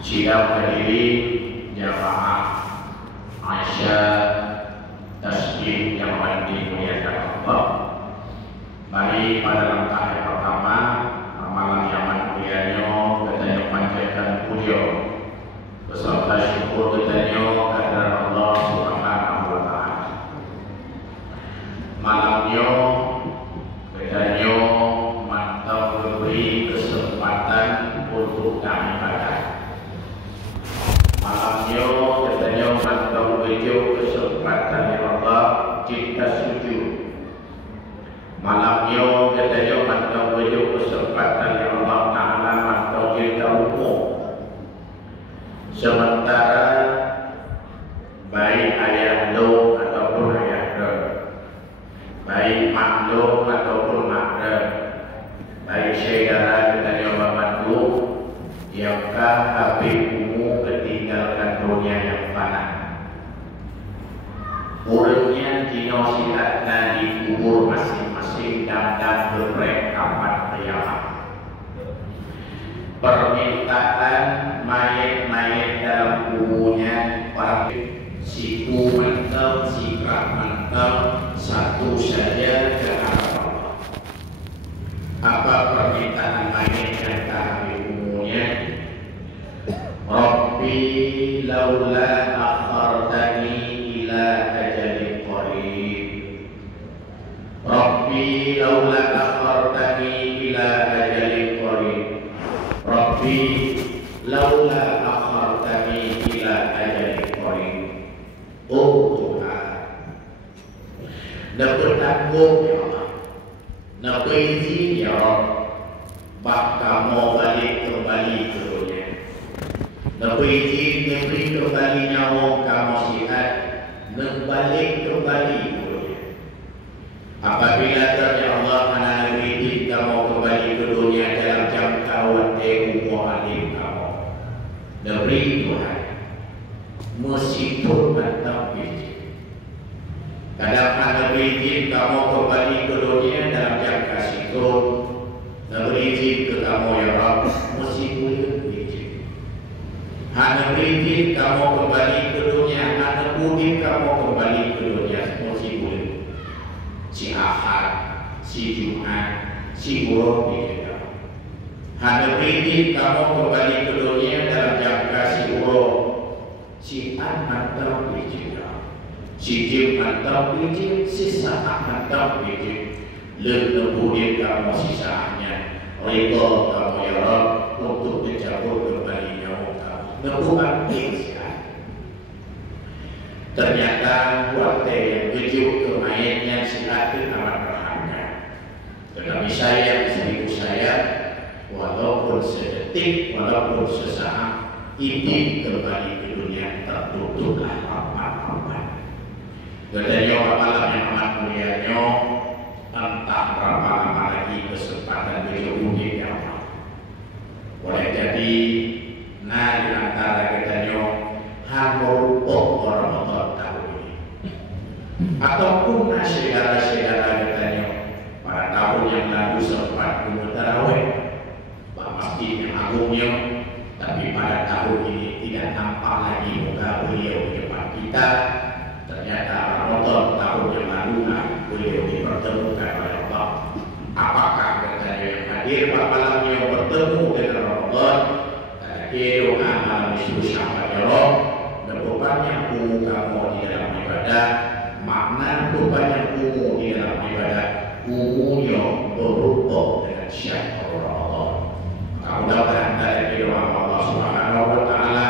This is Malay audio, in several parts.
Sidang hadirin jamaah Aisyah tasbih yang dimuliakan Allah. Mari pada langkah yang pertama amalan yang mulianya kita yang panjatkan puja beserta syukur kita kehadirat Allah Subhanahu wa taala. Malamnya kita mantap beri kesempatan untuk kami ibadah. Malamnya kita mantap beri kesempatan ya Allah kita sujud. Malamnya kita mantap beri kesempatan ya Allah Taala mantap kita umum. Sementara baik ayah lo ataupun ayah lo, baik mak lo ataupun mak lo, baik saudara kita yang membantu, yaukah habibmu ketinggalkan dunia yang fana. Urutnya dinosilatna di kubur masing-masing dan berrekapan kiamat. Permintaan mayat-mayat dalam kuburnya para siku mantap, sikap mantap, satu saja ke arah Allah. Apa permintaan mayat yang kami kuburnya? Rabbi laula akhartani ila ajalin qarib. Rabbi laula akhartani ila ajalin qarib. Rabbi laula akhartani ila ajalin qarib. Oh Tuhan, dapat tanggung ya Allah, dapat izin ya Allah, bak mau balik kembali ke dunia. Dapat izin memberi kembali nyawa kamu sihat, membalik kembali ke dunia. Apabila ternyata Allah anak izin kamu kembali ke dunia dalam jangkauan umur alim kamu, diberi Tuhan meskipun mantap izin. Kadang ada izin kamu kembali ke dunia dalam jangka sinkron, diberi izin ke kamu ya Rabb meskipun izin. Hanya izin kamu kembali ke dunia, hanya budi kamu kembali ke dunia meskipun si Ahad, si Jumat, si Urut tidak. Hanya izin kamu kembali ke dunia dalam jangka si Urut, si An mantap izin, si Jim mantap izin, si Saat mantap izin. Lebih kamu sisanya, ridho kamu ya Rabb untuk mencabut kembali nyawa kamu. Nebukan izin. Ternyata waktu yang tujuh ke mayatnya si hati amat berharga. Tetapi saya, istriku saya, walaupun sedetik, walaupun sesaat, ini kembali ke dunia tertutuplah rapat-rapat. Kedanya malam yang amat mulianya, entah berapa lama lagi kesempatan beliau mungkin ya Allah. Boleh jadi, nah di antara kedanya, hamurupok Ramadan tahun ini. Ataupun saudara-saudara katanya pada tahun yang lalu sempat tarawih Pak Masjid yang agungnya, tapi pada tahun ini tidak nampak lagi muka beliau di depan kita. Ternyata Ramadan tahun yang lalu beliau dipertemukan oleh Allah. Apakah katanya yang hadir pada malam yang bertemu dengan Ramadan? Kira amal nisbu syahwat ya Rabb. Rupanya umum kamu di dalam ibadah, makna rupanya umum di dalam ibadah, umumnya berubah dengan syahwat Allah. Mudah-mudahan dari doa Allah Subhanahu wa taala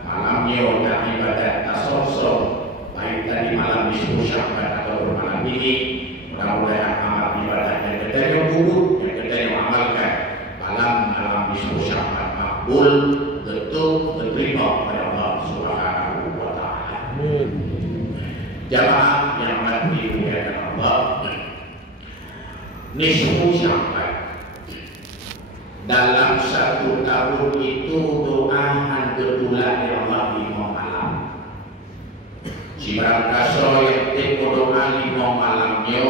malamnya dan ibadah tasawuf baik tadi malam nisbu syahwat atau malam ini, mudah-mudahan amal ibadah yang kita buat, yang kita amalkan malam nisbu syahwat makbul, betul diterima oleh Allah Subhanahu wa taala. Jamaah yang dimuliakan Allah, nisfu syahwat dalam satu tahun itu doa kebetulan ya Allah 5 malam. Si barangkaso yang teko doa 5 malamnya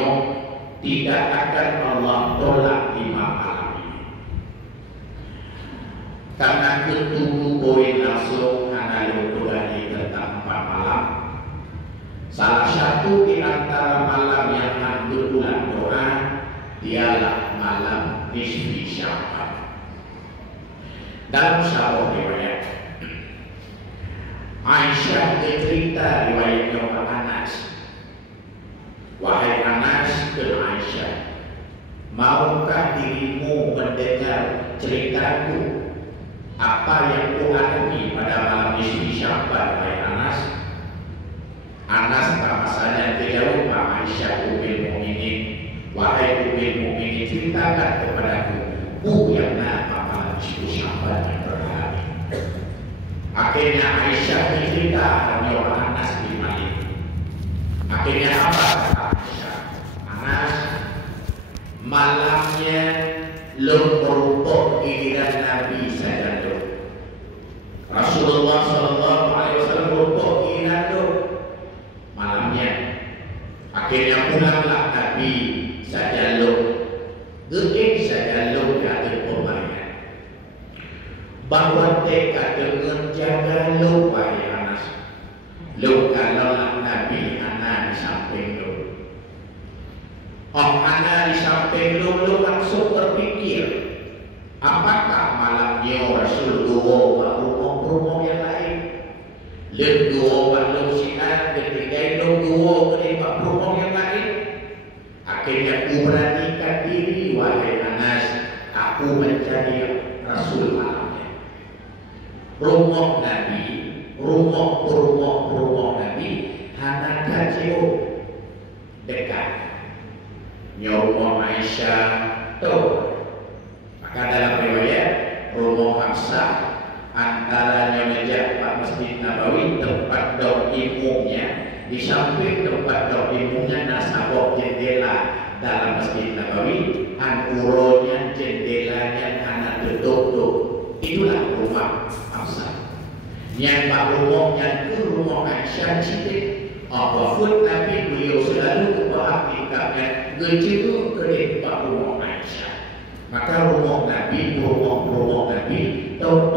tidak akan Allah tolak 5 malam ini. Karena ketunggu poin nisfi Sya'ban. Dalam sebuah riwayat, Aisyah bercerita riwayatnya Anas. Wahai Anas ke Aisyah, maukah dirimu mendengar ceritaku apa yang kualami pada malam nisfi Sya'ban, wahai Anas? Anas tak masalah dijawab Aisyah Ummul Mukminin, wahai Ummul Mukminin, ceritakan kepadaku bagaimana malam nisfi Sya'ban yang berhari. Akhirnya Aisyah bercerita kepada Anas bin Malik. Akhirnya apa kata Aisyah? Anas, malamnya lumpuh giliran Nabi saja tu. Rasulullah SAW lumpuh giliran tu malamnya. Akhirnya pulanglah Nabi saja lu, geing saja lu di atas pembaringan. Bahwa mereka dengan jaga lu, wahai Anas. Lu kalaulah Nabi anak di samping lu. Anak di samping lu langsung berpikir, apakah malamnya Rasul dua rumah-rumah yang lain? Lu dua lu sinar ketika lu dua ketika rumah yang lain. Akhirnya aku beranikan diri, wahai Anas, aku menjadi Rasul malamnya. Rumah Nabi, rumah Nabi, hanya kacau dekat. Rumah Aisyah tu. Maka dalam riwayat rumah Hafsah antaranya meja Pak Masjid Nabawi, tempat dok imumnya, di samping tempat dok imumnya nasabok jendela dalam Masjid Nabawi, uronya jendelanya anak tutup. Itulah rumah Hafsah. Yang pak rumahnya ke rumah Aisyah sidik. Wafud Nabi beliau selalu memperhatikannya gejala ke pak rumah Aisyah. Maka rumah Nabi tahu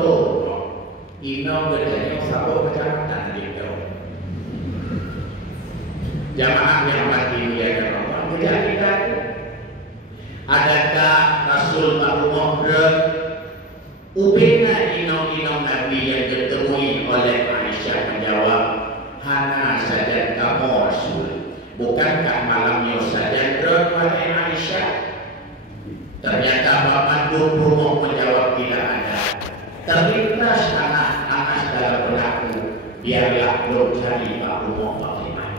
inau berjaya sabuk kecamatan gitu. Jamaah yang mati dia Allah menjadikan. Adakah Rasul pak rumah ubena inau Nabi yang ditemui oleh Aisyah menjawab, hana saja kamu Rasul, bukankah malamnya saja wahai Aisyah? Ternyata Bapak rumah menjawab tidak ada. Terlintas anak-anak dalam benakku, biarlah lo cari Pak rumah Fatimah.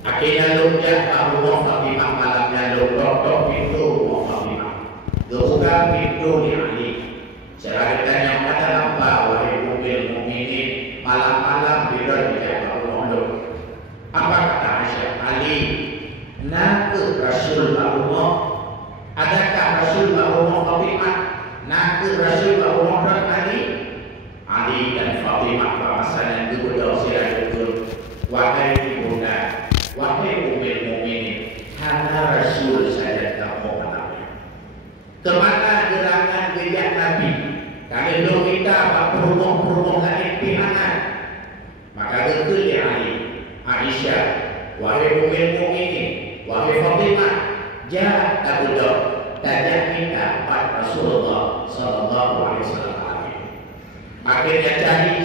Akhirnya lo cari Pak rumah Fatimah, malamnya lo totok pintu rumah Fatimah, buka pintu di Ali. Seragam pada lampa, wahai Ummul Mukminin, malam-malam bila di Pak rumah lo. Apa kata Aisyah? Ali, nak Rasul Pak rumah? Adakah Rasul Pak rumah Fatimah? Nak Rasul Pak rumah Ali? Ali dan Fatimah bahasanya kedua sirajul. Wahai ibunda, wahai Ummul Mukminin, hanya Rasul saja kamu mengenali. Kemana gerangan gejak Nabi? Kalau kita berumah lain pihanan, maka betul ya Ali, Aisyah, wahai Ummul Mukminin, wahai Fatimah, jangan takut. Tajak minta pada Rasulullah SAW. Akhirnya cari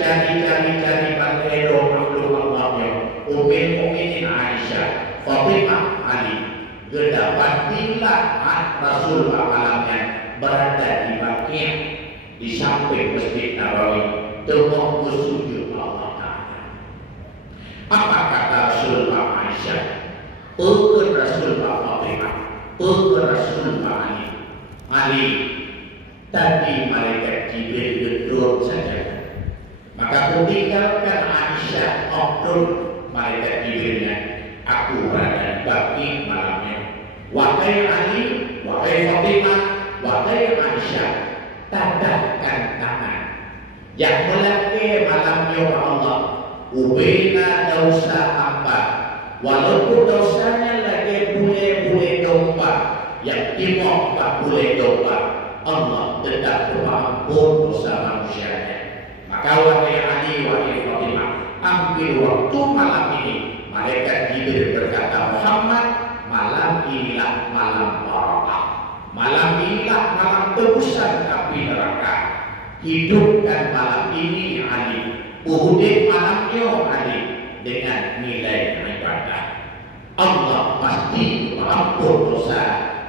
pantai makhluk Allahnya Ummul Mukminin Aisyah, Fatimah, Ali. Gedapatilah Rasul alamnya berada di Baqi', di samping Masjid Nabawi, tengah bersujud Allah Ta'ala. Apa kata Rasul Aisyah? Pekan Rasul Fatimah, pekan Rasul Ali, tadi malaikat Jibril gedor saja. Maka kutinggalkan Aisyah, malaikat Jibrilnya. Aku berada di Baqi' malamnya. Wahai Ali, wahai Fatimah, wahai Aisyah, tadahkan tangan yang melaki malamnya Allah. Ubina dosa hamba, walaupun dosanya lagi boleh domba, yang timur tak boleh domba, Allah tetap mengampun dosa manusianya. Maka wahai Ali, wahai Fatimah, ambil waktu malam ini. Malaikat Jibril berkata, Muhammad, malam inilah malam barakah. Malam inilah malam tebusan api neraka. Hidupkan malam ini Ali, Uhudin malamnya Ali dengan nilai ibadah. Allah pasti mengampun dosa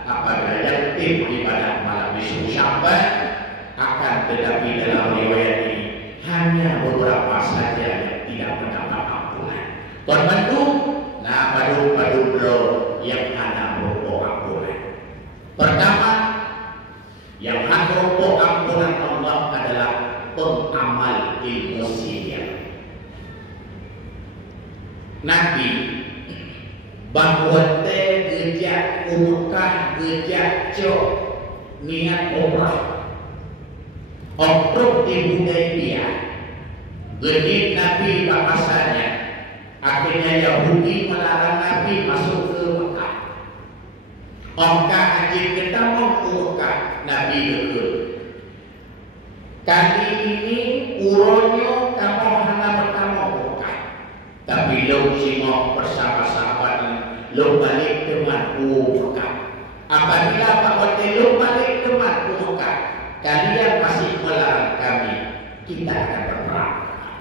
apabila yang tim ibadah malam Isra Sya'ban. Akan tetapi dalam riwayat ini hanya beberapa saja yang tidak mendapat ampunan. Tuan bantu, nah badu yang ada merokok ampunan. Pertama, yang merokok ampunan Allah adalah pengamal ilmu sihir. Nabi bahwa gejak umurkan gejak cok niat umrah Oktob di Hudaybiyah, genit Nabi bahasanya. Akhirnya Yahudi melarang Nabi masuk ke Mekah. Maka haji ketemu Mekah, Nabi ikut. Kali ini uronyo kamu hanya bertemu Mekah. Tapi lo singok bersama-sama lo balik ke Mekah. Apabila bahwa lo balik ke Mekah, kalian masih melarang kami, kita akan berperang.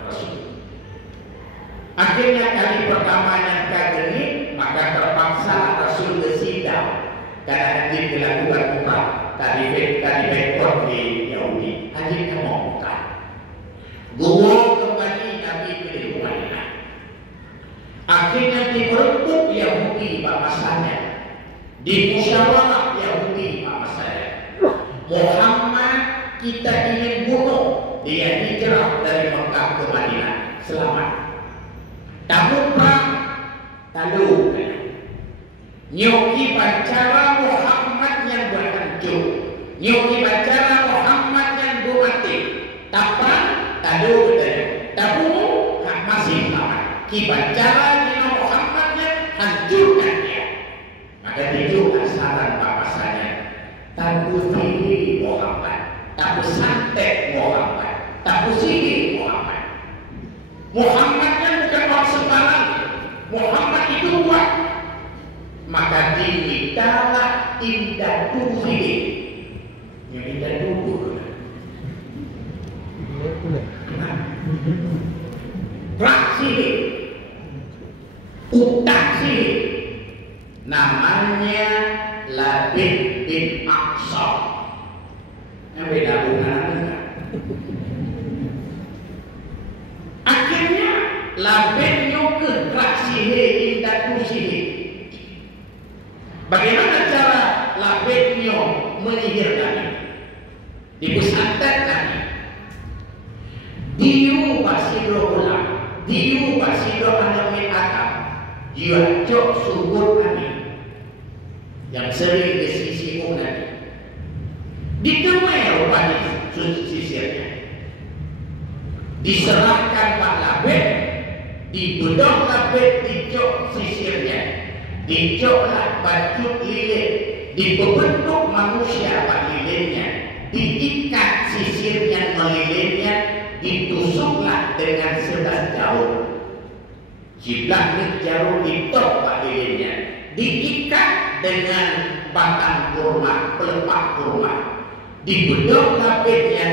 Rasul. Akhirnya kali pertamanya kaget, maka terpaksa Rasul ke sidang karena haji dilakukan umrah tadi background di Yahudi. Haji kamu bukan. Gua kembali Nabi ke Madinah. Akhirnya diberebut Yahudi bahasanya, di musyawarah Yahudi bahasanya. Muhammad kita ingin bunuh, dia hijrah dari Mekah ke Madinah selamat. Tamu perang talu nyoki bacara Muhammad yang berhancur, nyoki bacara Muhammad yang mati. Tapang talu tabu masih selamat. Ki bacara Muhammad yang hancurkan dia. Maka dijual saran bahasanya. Tabu sihir Muhammad, tabu santet Muhammad, tabu sihir Muhammad. Muhammad kan bukan orang sembarang. Muhammad itu kuat. Maka dimintalah indah sihir. Yang indah dulu. Rak sihir, utang sihir. Namanya Labid bin Aqsa. Yang beda bukan. Akhirnya Labid nyukur rak sihir indah sihir. Bagaimana cara Labid menyihir Nabi? Dipesankan Nabi. Diu basido ulang, diu basido alamin akam, jiwa cok subur Nabi. Yang sering ke sisi Nabi ditemui rupanya sisirnya, diserahkan Pak Labid, dibedok Labid, dicok sisirnya, dicoklah baju lilin, dibentuk manusia Pak lilinnya, diikat sisirnya melilinnya, ditusuklah dengan sedas jauh, jiblahnya jauh ditok Pak lilinnya, diikat dengan batang kurma, pelepah kurma, dibedok Labidnya,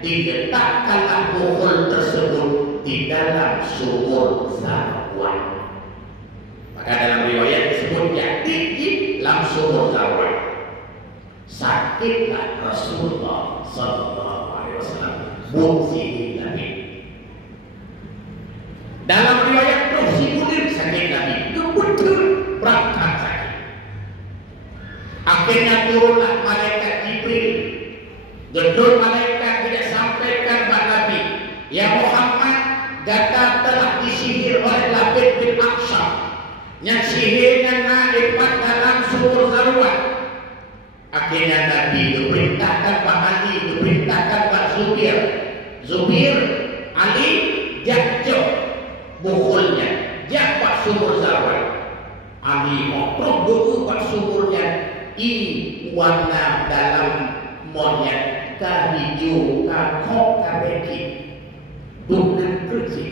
diletakkanlah pukul tersebut di dalam sumur Zarwan. Maka dalam riwayat disebutnya di dalam sumur Zarwan. Sakitlah Rasulullah Sallallahu Alaihi Wasallam bunsih Nabi. Dalam riwayat Rasulullah sakit Nabi, kebetul berangkat sakit. Akhirnya turunlah malaikat Jibril. Gedung malaikat tidak sampaikan kepada Nabi, ya Muhammad, data telah disihir oleh Labid bin Aqsa. Yang sihirnya nalipat dalam sumur Zarwan. Akhirnya Nabi diperintahkan Pak Ali, diperintahkan Pak Zubair, Ali, jatuh bukulnya, jatuh sumur Zarwan. Ali mokrok dulu Pak sumurnya, ini warna dalam monyet hijau, kakok, kabeki, bukan kerja.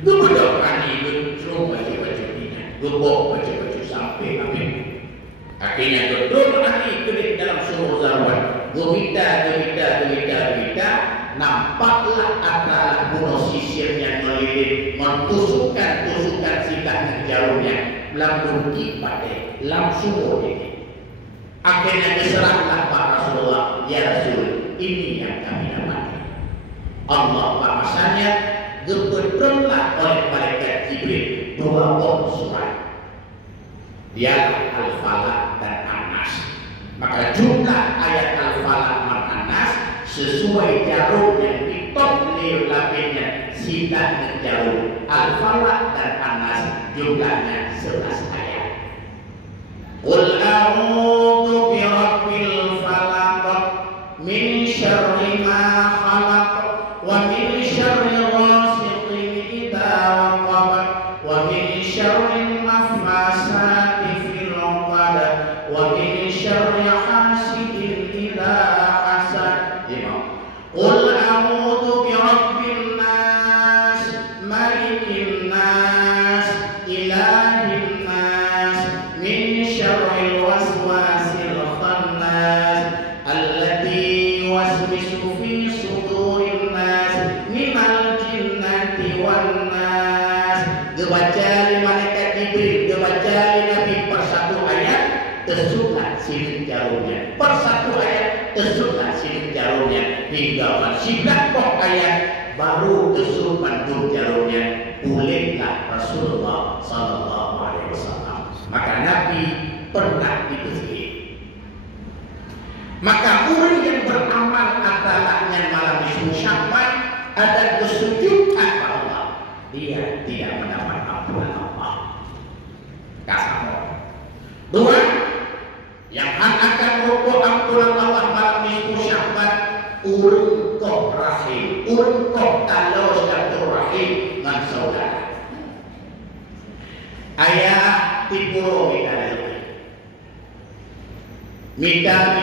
Gubedok Ali gedung baju-baju ini, gebok baju-baju sampai habis. Akhirnya gedung Ali dalam sumur Zarwan. Gemita, nampaklah antara gunung sisir yang melilit, mentusukkan sikat jarumnya, melambung pada lam sumur ini. Akhirnya diserahlah Pak Rasulullah, ya Rasul, ini yang kami dapati. Allah Pak masanya gebetrunlah oleh malaikat Jibril 2 bom surat. Dialah Al-Falaq dan An-Nas. Maka jumlah ayat Al-Falaq dan An-Nas sesuai jarum yang ditok lapinnya sidak jarum. Al-Falaq dan An-Nas jumlahnya 11 ayat. Qul a'udzu birabbil falaq min syarri ma khalaq wa min syarri ghasiqin idza waqab wa min syarri nafasati fil 'uqad wa min syarri hasidin idza hasad. Qul a'udzu birabbin nas malikin nas ilahin nas min syarril waswasil khannas alladzi yuwaswisu fi sudurin nas minal jinnati wan nas. Dibaca malaikat Jibril, dibaca Nabi per satu ayat, tersuklah sidik jarumnya. Per satu ayat tersuklah sidik jarumnya hingga sidak kok ayat baru tesuk bantul jarumnya. Bolehlah Rasulullah sallallahu alaihi wasallam. Maka Nabi pernah diberi. Maka orang yang beramal atalahnya malam Ismu Syawal ada bersujud kepada Allah, dia tidak mendapat ampunan Allah. Kasih. 2, yang akan rukuk ampunan Allah malam Ismu Syawal, urung kok rahim, urung kok talos dan rahim dengan saudara. Ayah tipuro Mita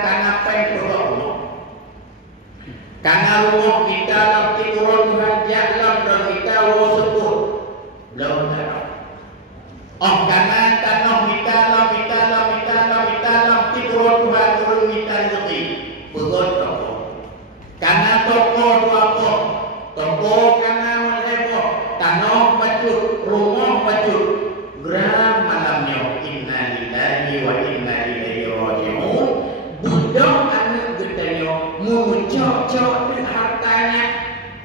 karena pengkoro karena rumah kita nanti turun raja dan kita lo sebut belum tahu. Karena tanah mita nanti turun mita lebih begot toko. Karena toko toko karena mengheboh tanah pacut rumah pacut geram malamnya inna lillahi wa inna ilaihi raji'un. Budak anak getanya memucok-cok dengan hartanya.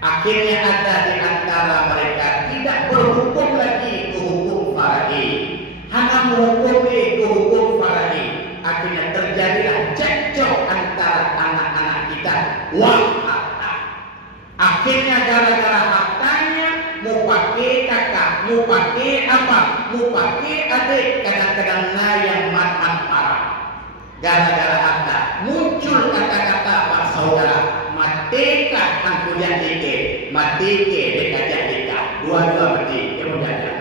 Akhirnya ada di antara mereka tidak berhukum lagi ke hukum fara'i, hanya menghukumi ke hukum fara'i. Akhirnya terjadilah cekcok antara anak-anak kita. Harta. Akhirnya gara-gara hartanya mau pakai kakak, mau pakai apa, mau pakai adik, kadang-kadang yang mantan parah. Gara-gara harta muncul kata-kata pak saudara, matika angku yang dike, matike dekajak dika, dua-dua mati, dia mau jajan.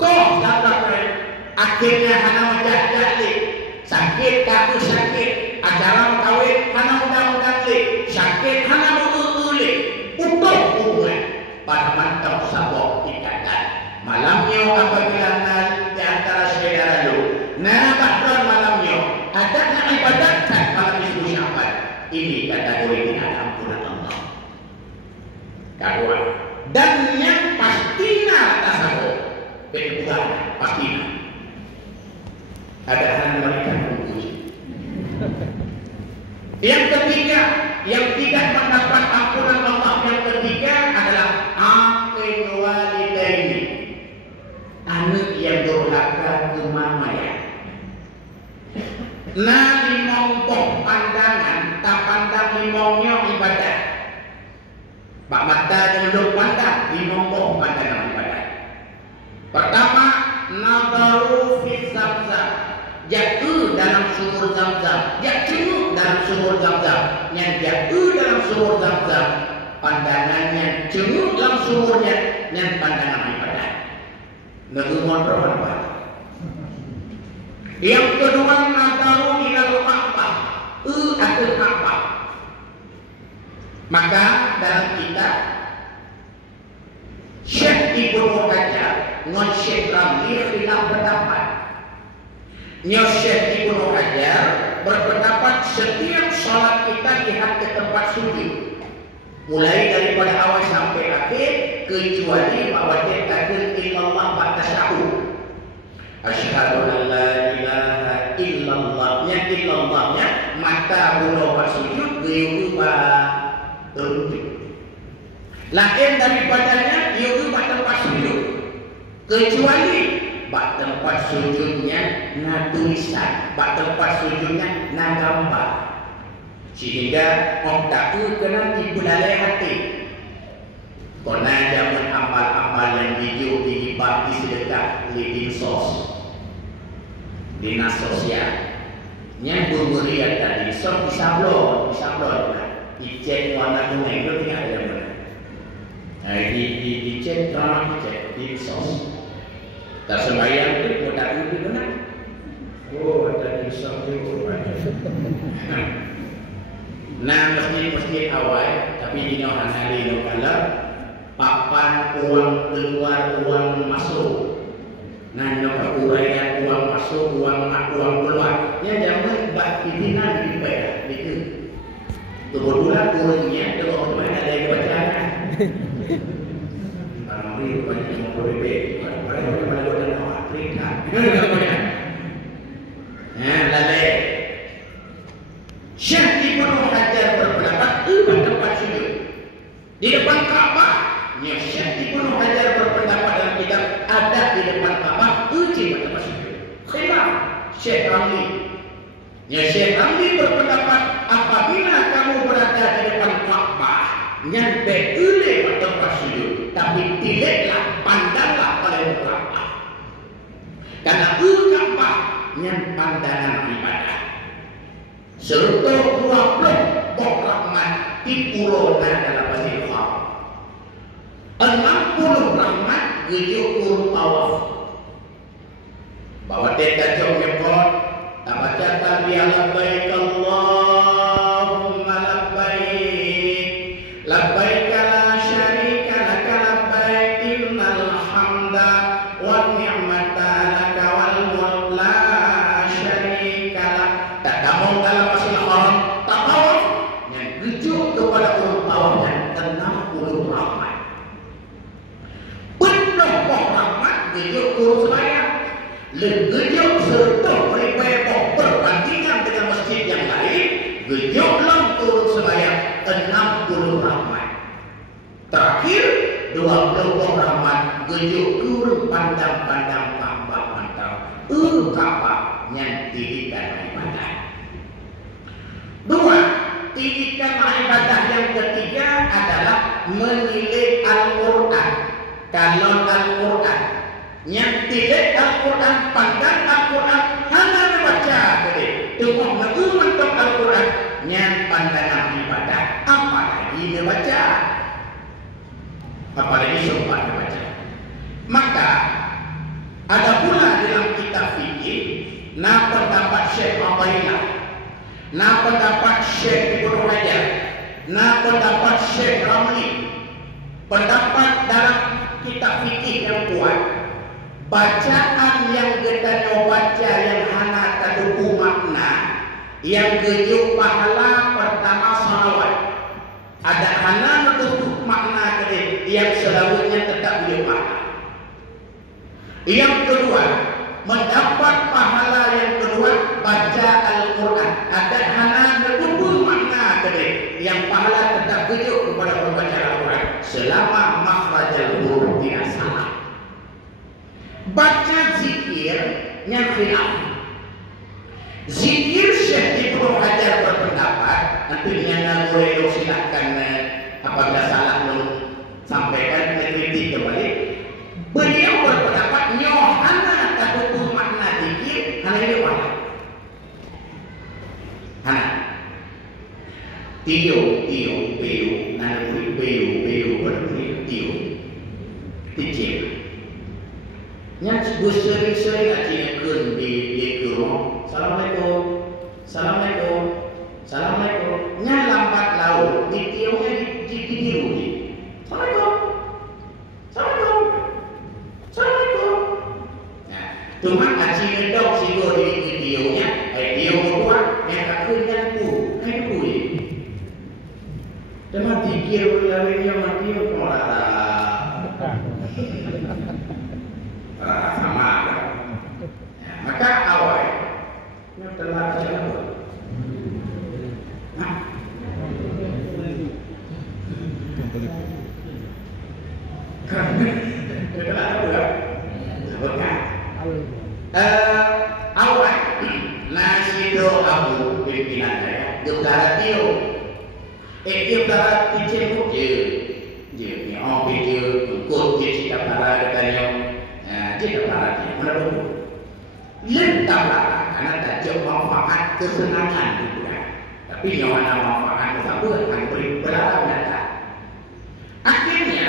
Kok dapat akhirnya hanya menjajak sakit, kaku sakit, acara kawin hanya undang-undang sakit hanya mengulik, utuh hubungan pada mantap sabok ikatan. Malamnya apabila di antara saudara lu, bahkan malamnya ada yang ibadatkan malam Ismu Syawal. Ini kategori tidak ampunan Allah. Kedua, dan yang pastinya tasawuf, kebutuhan pastinya. Ada hal mereka menguji. Yang ketiga, yang tidak mendapat ampunan Allah yang ketiga adalah aqil walidaini, anak yang durhaka ke mamanya. Limong pandangan, tak pandang limongnya ibadah. Pak mata nyeluk pandang, limong pandangan ibadah. Pertama, nadaru fi zamzam, jatuh dalam sumur zamzam, jatuh dalam sumur zamzam, yang jatuh dalam sumur zamzam, pandangannya jenguk dalam sumurnya, yang pandangan ibadah. Ngegumon apa? Yang kedua, nadaru ilal Ka'bah, atul Ka'bah. Maka dalam kitab Syekh Ibnu Hajar dengan Syekh Ramli khilaf pendapat. Nyo Syekh Ibnu Hajar berpendapat setiap salat kita lihat ke tempat sujud, mulai daripada awal sampai akhir, kecuali bahwa dia kata illallah ba'da syahud. Asyhadu an la ilaha illallah. Yang illallahnya mata bunuh sujud geuba terujud. Lain daripadanya geuba tempat sujud, kecuali bak tempat sujudnya na tulisan, bak tempat sujudnya na gambar, sehingga orang tahu kena dibelalai hati. Kena jaman amal-amal yang video dihibah di sedekah di dinsos, dinas sosial yang berberian tadi sok disablon icen warna kuning itu tidak ada mana di cek dinsos. Tak sembahyang itu mau tak ubi benar. Oh, ada disam tu. Nah, masjid awal, tapi di orang hari lokal, papan uang keluar, uang masuk. Nah, nak uraian uang masuk, uang keluar. Yang jangan bak pimpinan di bayar itu. Kebetulan urunnya, kalau orang ada yang baca kan. Ambil banyak semua berbeza. Lalu Syekh Ibnu Hajar berpendapat tempat sujud di depan Ka'bah. Syekh Ibnu Hajar berpendapat dalam kitab ada di depan Ka'bah tempat sujud. Khilaf Syekh Ramli. Syekh Ramli berpendapat apabila kamu berada di depan Ka'bah, nyampe oleh tempat sujud, tapi tidaklah pandanglah pada Ka'bah. Karena Ka'bah yang pandangan ibadah. Serta 20 bok rahmat di pulau dalam pasir kham. 60 rahmat diukur tawaf. Bahawa dia tajam nyebut, tak baca talbiyah labbaik Allahumma labbaik, labbaik la syarika laka labbaik, innal hamda wa ni'mata laka wal mulk la syarika lak. Tak damung dalam pasir haram, tak tawaf, yang rujuk kepada orang tawaf yang 60 rahmat. Penuh boh rahmat diukur sembahyang. Gejok serta mereka berbandingan dengan masjid yang lain, gejok turun sembahyang 60 rahmat. Terakhir 20 rahmat gejok turun pandang-pandang Ka'bah mantap. Ka'bah yang dirikan ibadah. 2. Tirikan ibadah yang ketiga adalah menilai Al-Quran. Kalau Al-Quran yang tidak Al-Quran, pandang Al-Quran hanya membaca tadi. Tengok mentok Al-Quran yang pandangan ibadah, apalagi membaca, apalagi sempat membaca. Maka ada pula dalam kitab fikih, nah pendapat Syekh Abailah, nah pendapat Syekh Ibnu Hajar, nah pendapat Syekh Ramli, pendapat dalam kitab fikih yang kuat. Bacaan yang kita baca yang hana taduku makna, yang kejuk pahala pertama salawat. Ada hana taduku makna kedua, yang selanjutnya tetap punya makna. Yang kedua, mendapat pahala yang kedua baca Al-Quran. Ada hana taduku makna kedua, yang pahala tetap kejuk kepada pembaca Al-Quran selama makhrajal huruf tidak salah. Baca zikirnya khilaf. Zikir Syekh Ibnu Hajar berpendapat, nantinya boleh silakan apabila salah sampaikan kritik kembali. Beliau berpendapat nyohana taduku makna zikir hanya ini wala. Hana tio nanti berdiri tio kecil. Yang sering-sering ajikan di kurung. Assalamualaikum, assalamualaikum, assalamualaikum. Yang lambat laut di tiungnya dibiru ni. Assalamualaikum, assalamualaikum, assalamualaikum. Nah, Tuhan nasi gedok sigo di videonya, dia buat yang akhirnya tu, itu ni. Tema fikir lagi yang mati orang sama. Maka awal yang telah siapa? Awal nasi do abu pimpinan saya, dokter Tio. Dia darat kecil pun dia ni orang dia ikut dia cakap para katanya, dia tak para dia mana pun. Lentang lah, karena tak jauh manfaat kesenangan itu kan. Tapi yang mana manfaat apa akan beri berlarang datang. Akhirnya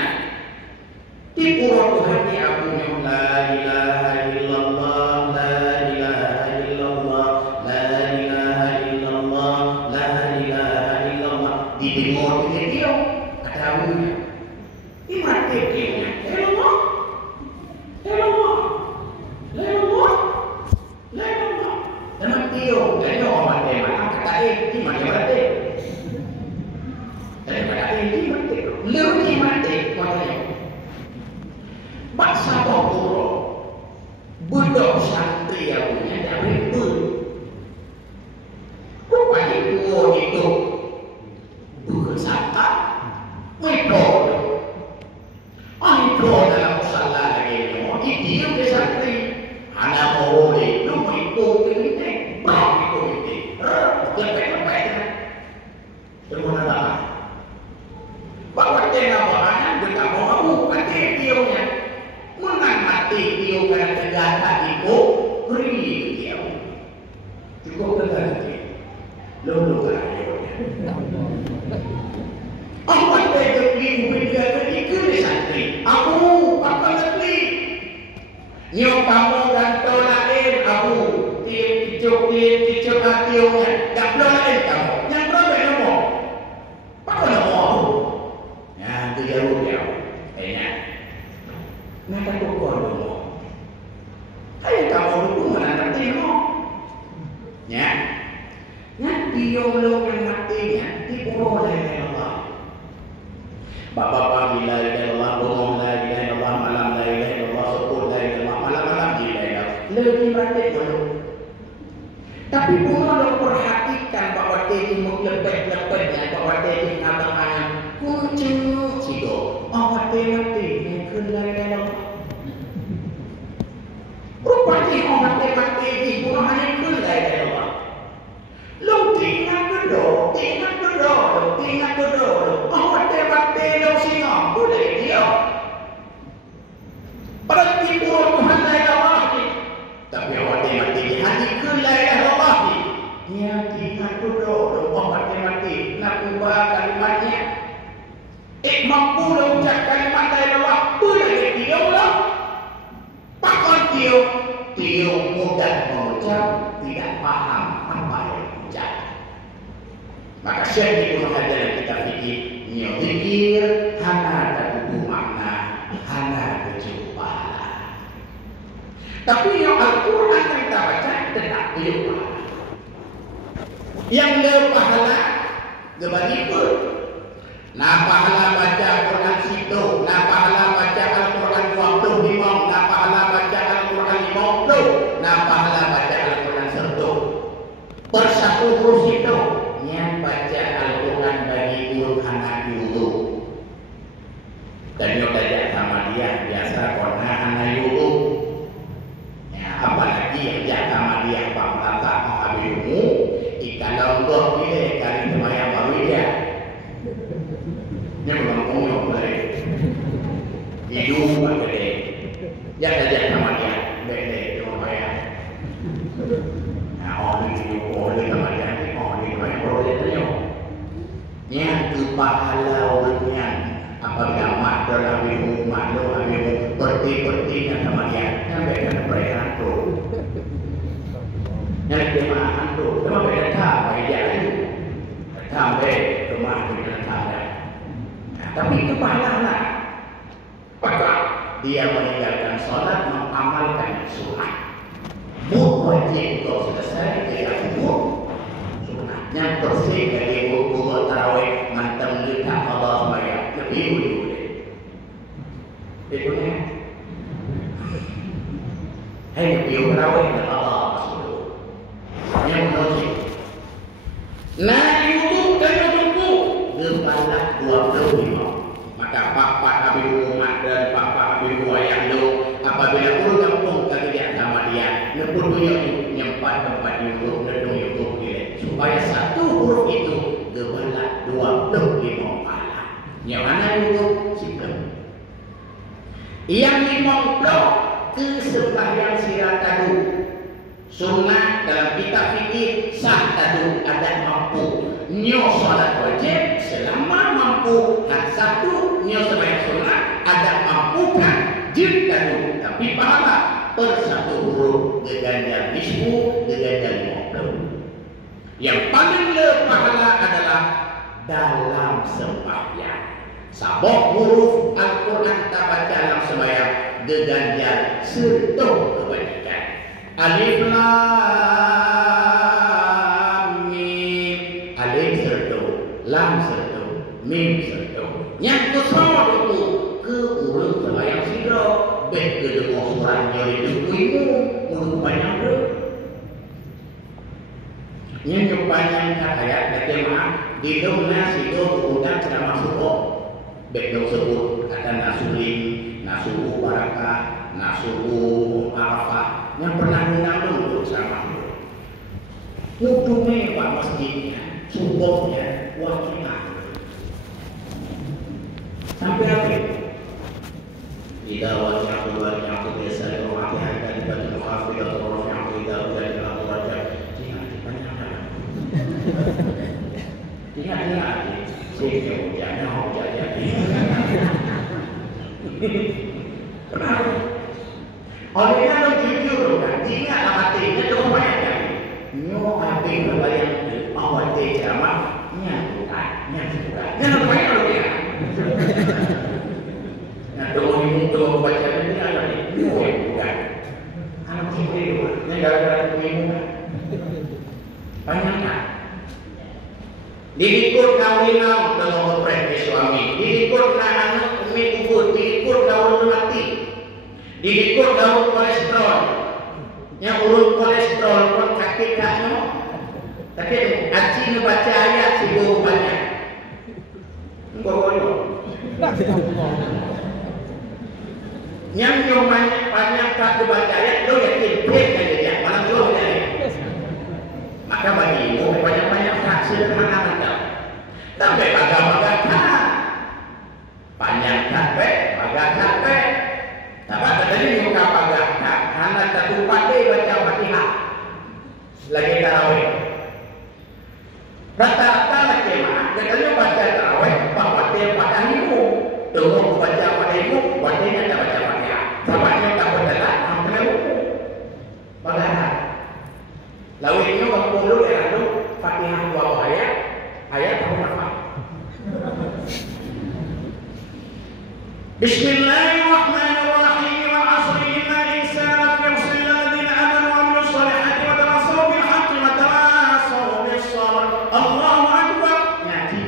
di pura hati aku yang la ilaha illallah, la ilaha illallah, la ilaha illallah, la ilaha illallah. Di timur dia ada abunya. Di mati dia. Allah, Allah, Allah. Lama. Dalam tiup, dia orang mati mana kata di mana mati. Daripada di mati, lebih mati katanya. Baksa boro, budak santri yang punya dari pun. Rupanya dua itu bukan santa, itu. Itu dalam salah lagi. Ini dia santri. Anak boleh, lu ikut kita, bang ikut kita, lepek kan? Semua nama. Bawa dia bahan, kita mau mati dia, menang mati dia kerana negara itu beri dia. Cukup negara dia, lalu kerana dia. Apa dia beli dia ke santri? Aku apa beli? Nyok kamu dan tolain aku tiup hatinya tak tolain kamu yang berapa nama apa nama aku ya tu jauh enak nak aku kau nama ayo kamu itu mana nanti nama ya dia belum yang matinya di pulau lain Allah Bapak bila Allah bohong la ilaha illallah malam la ilaha illallah syukur la ilaha illallah malam-malam di ilaha lebih mati dulu. Tapi punya dok perhatikan bahwa dia lepet-lepetnya bahwa dia abang-abang kucing sido mati yang kena la ilaha illallah. Rupanya orang mati di punya hanya kena la ilaha illallah. Lu tinggal kedua. Mati lo singa boleh dia. Pada tipu Tuhan la ilaha ni. Tapi awak mati di hati ke la ilaha ni. Dia tinggal kedua. Mati nak ubah kalimatnya. Mampu lo ucap kalimat la ilaha boleh dia lah. Pakon dia mudah mengucap tidak faham apa yang ucap. Maka syekh Ibnu Hajar yang kita fikir hana ada buku makna, hana kecil pahala. Tapi yang Al-Quran yang kita baca tidak kecil pahala. Yang lebih pahala kebagi pun. Nah pahala baca Al-Quran situ, nah pahala baca Al-Quran 25, nah pahala baca Al-Quran 50, nah pahala baca Al-Quran 100. Bersatu huruf itu. Yang baca Al-Quran bagi guru anak dulu. Dan yang belajar sama dia biasa karena anak dulu. Ya, apalagi yang belajar sama dia Pak Melata Mahabirumu. Kalau Allah pilih kali semayang baru dia. Dia belum ngomong dari hidung apa dia. Dia belajar sama dia. Beda cuma bayar. Nah, orang ini sama dia. Yang pahala orangnya apabila mak dalam rumah lo ambil berti-bertinya sama dia sampai ke perayaan tu yang jemaah tu sama beda tak bayar itu sampai rumah tu dengan tak tapi itu pahala lah maka dia meninggalkan solat mengamalkan sunat wajib kau selesai dari kubur sunatnya bersih dari kubur tarawih mantap kita Allah supaya lebih dulu itu nih hanya lebih tarawih dan Allah masuk yang menurut nah itu kaya tunggu gempalah 25 maka Bapak Habibur Umar dan Bapak Habibur Wayangdo apabila guru kampung kerja sama dia nepun nyempat tempat YouTube dan YouTube dia supaya satu huruf itu gempalah 25 pahala yang mana YouTube simpan yang 50 ke sembahyang sirat tadu sunnah dalam kitab fikih sah tadu ada mampu nyo salat wajib selama mampu dan satu nyo sembahyang sunnah ada mampu kan jin tadu tapi pahala per satu huruf geganjal nisfu geganjal 50 yang paling le pahala adalah dalam sembahyang sabok huruf Al-Quran tak baca dalam sembahyang geganjal serta kebajikan alif lam mim alif serta lam serta mim serta yang kesal itu ke urut sembahyang sira beh ke dengar surat nyari dengkuimu urut banyak tu yang panjang ayat kata maaf di dalamnya sido berhutang ceramah subuh baik sebut ada nasulim, nasuhu barakah, nasuhu arafah yang pernah undang untuk ceramah hukumnya pak masjidnya, subuhnya, wakilnya sampai akhir tidak wajah keluarnya aku biasa kalau hati-hati dibaca mukhafid atau roh yang tidak udah dilakukan wajah Ingat-ingat sehingga hujannya hujan jadi. Kenapa? Olehnya lo jujur kan, jika hatinya cuma banyak kali. Nyo hati berbayang awal ceramah, bukan. Jangan banyak lo dia. Nah, tunggu itu baca ini ada nih, bukan. Anak sendiri bukan. Ini gara-gara ilmu kan. Banyak kan? Diikut kawinan kalau berpredi suami, diikut anak umi kubur, diikut gaul mati, diikut gaul kolesterol, yang urut kolesterol pun kaki kakno, tapi aci membaca ayat si guru banyak, guru yang banyak tak baca ayat, lo yakin dia dia malam lo jadi. Maka bagimu banyak-banyak fraksi sederhana anda. Tapi baga-baga panjang capek, baga capek. Tapi tadi muka baga karena satu pagi baca Fatihah lagi tarawih. Rata-rata lagi mah, katanya baca tarawih, Fatihah pada ibu. Tunggu baca pada ibu, Fatihah tak baca Fatihah. Sahabatnya tak berjalan, hampir ibu. Bagaimana? Lalu ini waktu dulu ya lalu Fatihah 2 ayat apa? Bismillahirrahmanirrahim wal 'asri innal insana lafi khusr alladziina aamanu wa 'amilus shalihati wa tawassaw bil haqqi wa tawassaw bis sabr. Allahu akbar. Ngaji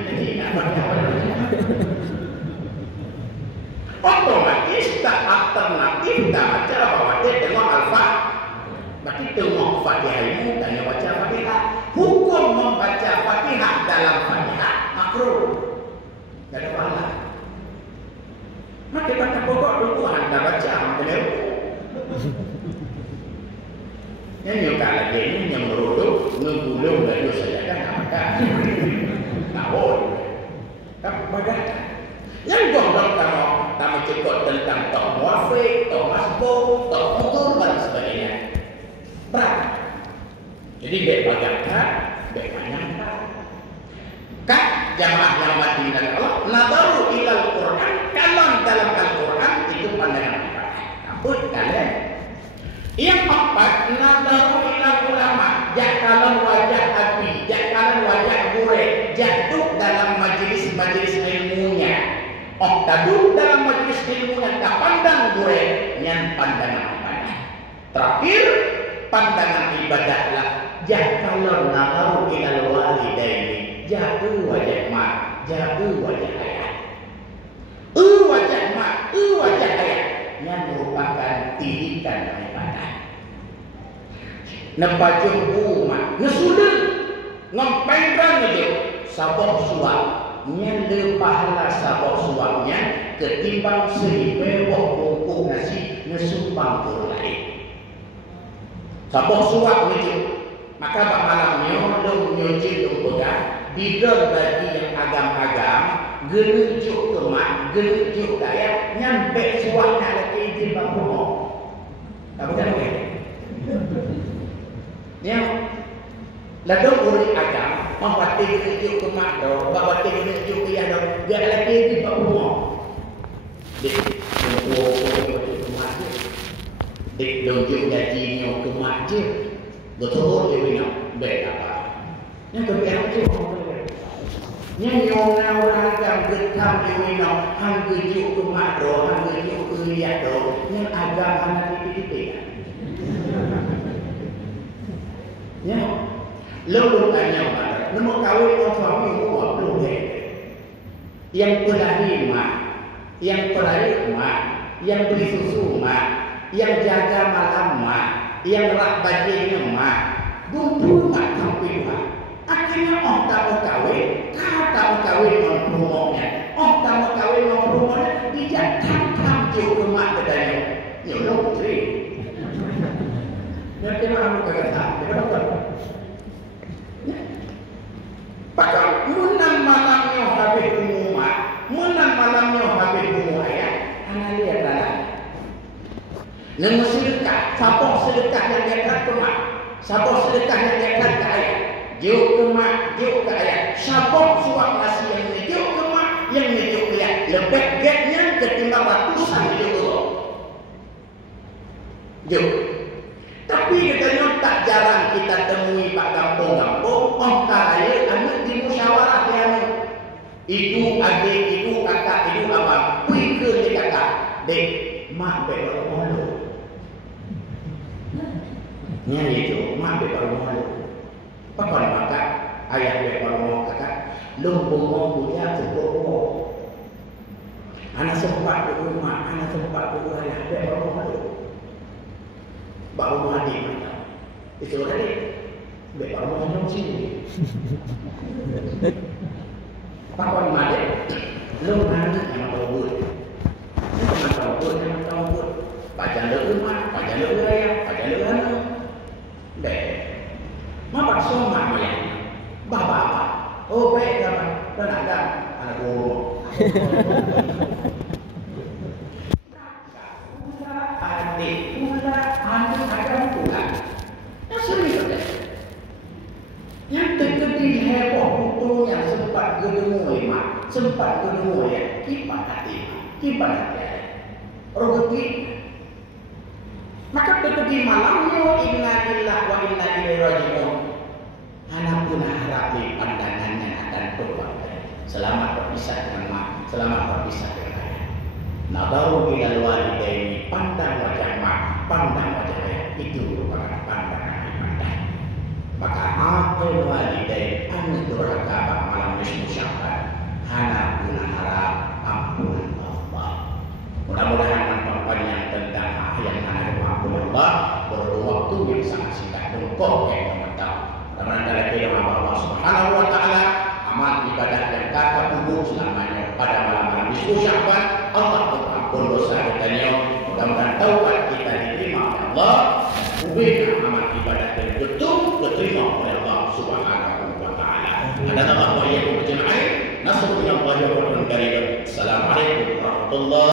otomatis tak alternatif tak baca bahwa dia tengok al-Fatihah. Berarti tengok Fatihah itu tanya baca Fatihah. Hukum membaca Fatihah dalam Fatihah makruh. Tak ada pahala. Maka baca pokok dulu anda baca benar. Yang nyuka lagi ini yang meruduk ngegulung dari saya kan apa? Tahu. Tak baca. Yang gondok kamu tamu cekot tentang tok muafik, tok masbuk, tok mutur dan sebagainya. Berat. Jadi baik bagaimana, baik banyak. Kan jamaah yang mati dari Allah, nazaru ilal Quran, kalau dalam Al-Quran itu pandangan kita. Ampun kalian. Yang keempat, nazaru ilal ulama, jakalan wajah api, jakalan wajah gure, jatuh dalam majelis-majelis ilmunya. Taduk dalam majelis ilmunya, tak pandang gure, yang pandangan apa. Terakhir, pandangan ibadahlah. Kalau nazaru ilal walidaini, jauh wajah mak, jauh wajah ayah. Wajah mak, wajah ayah yang merupakan titikan ibadah. Nepajung umat, nesudul, ngempengkan itu sabok suap, nyende pahala sabok suapnya ketimbang seribewok bungkuk nasi nesumpang berlain. Sabok suap itu, maka bak malamnya dong nyuci dong pegang, bidang bagi yang agam-agam, genujuk kemak, genujuk daya, nyampe suapnya lagi izin bang rumah. Tak bukan apa? Yang ladong uri agam, membati genujuk kemak dong, membati genujuk kaya dong, dia lagi izin bang rumah. Dik, dik dongjuk gajinya kemak je. Betul dia punya baik apa? Yang kebiasaan tu orang boleh. Yang orang agam getam dia punya hang gejuk ke makro, hang gejuk ke liat do, yang agam anak titik-titik. Ya, lalu tanya mana? Nombor kahwin orang suami buat belum deh. Yang pelahir mak, yang pelahir mak, yang beli susu mak, yang jaga malam mak. Yang rak bagiannya mak, bumbu mak sampai mak. Akhirnya tak mau kahwin, tak mau kahwin non rumahnya. Tak mau kahwin non rumahnya, dia tam jauh ke mak kedanya. Nyolong putri. Dia kena ambil kagak dia kata. Pakar, menang malamnya habis umum mak, menang malamnya habis umum ayah. Anak lihat lah. Nemu sedekah, sabok sedekah yang dekat ke mak, sabok sedekah yang dekat ke ayah, jauh ke mak, jauh ke ayah, sabok suap nasi yang ini jauh ke mak, yang ini jauh ke ayah, lebih getnya ketimbang ratusan jauh ke jauh. Tapi katanya tak jarang kita temui pak kampung-kampung, kaya anak di musyawarah dia itu adik, itu kakak, itu abang, pergi ke dia kakak, dek, mak baik orang nya itu, mak baik orang malu. Pakon maka ayah baik orang kakak, lumbung mau punya cukup. Anak sempat ke rumah, anak sempat ke rumah ayah baik orang malu. Baru adik mana? Itu adik, baik orang malu sini. Pakon adik, lu anak yang tahu buat, yang tahu buat. Pajan lu rumah, pajan lu ayah, pajan lu anak. Dek, mak soma yang bapa. Oh baik kan, dan ada anak guru. Adik pula, anak agam pula. Yang serius deh. Yang terjadi heboh putu yang sempat gedemui mak, sempat gedemui ya. Kipat hati, Rogeti. Maka terjadi malamnya inna lillahi wa inna ilaihi raji'un. Anak pun harap di pandangannya akan berubah. Selamat berpisah dengan mak, selamat berpisah dengan ayah. Nazaru ilal walidaini, pandang wajah mak, pandang wajah ayah, itu merupakan pandangan ibadah. Maka akil walidain anu durhaka bak malam nismu syahban, hana pun harap ampunan Allah. Mudah-mudahan panjang tentang yang anak ampun Allah perlu waktu yang sangat singkat untuk yang tahu. Karena dalam firman Allah Subhanahu wa taala, amal ibadah yang kata kubur selamanya pada malam-malam nisfu Sya'ban, Allah mengampun dosa kitanya. Mudah-mudahan taubat kita diterima oleh Allah. Ubahkan amal ibadah yang betul diterima oleh Allah Subhanahu wa taala. Ada nama Allah yang berjemaah, nasrul Allah wa Assalamualaikum warahmatullahi